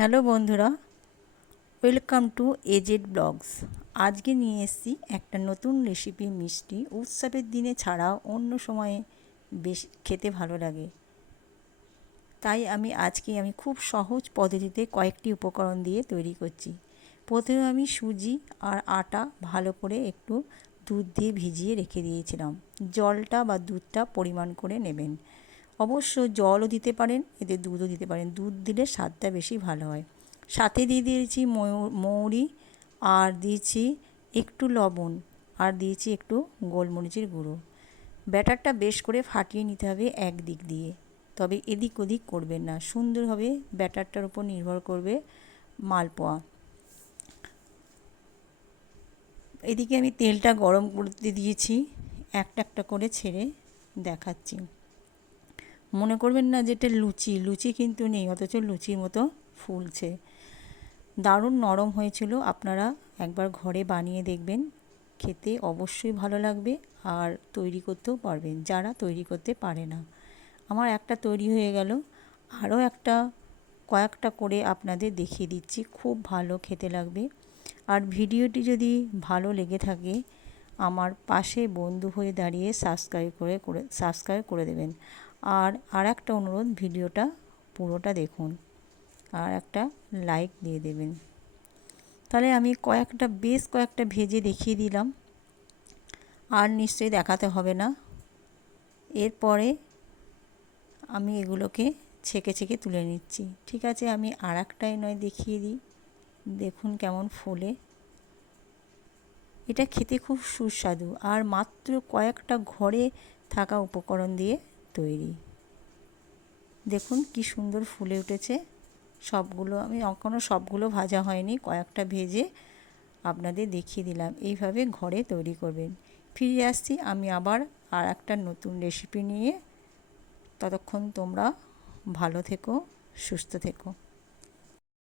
Hello বন্ধুরা, welcome to AZ blogs. আজকে নিয়ে এসেছি একটা নতুন রেসিপি মিষ্টি। উৎসবের দিনে ছাড়াও অন্য সময়ে বেশ খেতে ভালো লাগে। তাই আমি আজকে আমি খুব সহজ পদ্ধতিতে কয়েকটি উপকরণ দিয়ে তৈরি করছি। প্রথমে আমি সুজি আর আটা ভালো করে একটু দুধ দিয়ে ভিজিয়ে রেখে দিয়েছিলাম। জলটা বা দুধটা পরিমাণ করে নেবেন। অবশ্য জলও দিতে পারেন এতে দুধও দিতে পারেন। দুধ দিলে স্বাদটা বেশি ভালো হয়। সাথে দিয়ে দিয়েছি মৌরি, আর দিয়েছি একটু লবণ, আর দিয়েছি একটু গোলমরিচের গুঁড়ো। ব্যাটারটা বেশ করে ফাটিয়ে নিতে হবে এক দিক দিয়ে। তবে এদিক ওদিক করবেন না। সুন্দরভাবে ব্যাটারটার উপর নির্ভর করবে মালপোয়া। এদিকে আমি তেলটা গরম করতে দিয়েছি। একটা একটা করে ছেড়ে দেখাচ্ছি। মনে করবেন না যে এটা লুচি লুচি কিন্তু নেই, অথচ লুচির মতো ফুলছে। দারুণ নরম হয়েছিল, আপনারা একবার ঘরে বানিয়ে দেখবেন, খেতে অবশ্যই ভালো লাগবে আর তৈরি করতেও পারবেন, যারা তৈরি করতে পারে না। আমার একটা তৈরি হয়ে গেল, আরও একটা, কয়েকটা করে আপনাদের দেখিয়ে দিচ্ছি, খুব ভালো খেতে লাগবে। আর ভিডিওটি যদি ভালো লেগে থাকে আমার পাশে বন্ধু হয়ে দাঁড়িয়ে সাবস্ক্রাইব করে করে সাবস্ক্রাইব করে দেবেন। আর আর একটা অনুরোধ, ভিডিওটা পুরোটা দেখুন। আর একটা লাইক দিয়ে দেবেন। তাহলে আমি কয়েকটা, বেশ কয়েকটা ভেজে দেখিয়ে দিলাম। আর নিশ্চয়ই দেখাতে হবে না। এরপরে আমি এগুলোকে ছেঁকে ছেঁকে তুলে নিচ্ছি। ঠিক আছে, আমি আর একটাই নয় দেখিয়ে দিই। দেখুন কেমন ফোলে। এটা খেতে খুব সুস্বাদু। আর মাত্র কয়েকটা ঘরে থাকা উপকরণ দিয়ে তৈরি। দেখুন কি সুন্দর ফুলে উঠেছে। সবগুলো, আমি এখনও সবগুলো ভাজা হয়নি, কয়েকটা ভেজে আপনাদের দেখিয়ে দিলাম। এইভাবে ঘরে তৈরি করবেন। ফিরে আসছি আমি আবার আর একটা নতুন রেসিপি নিয়ে। ততক্ষণ তোমরা ভালো থেকো, সুস্থ থেকো।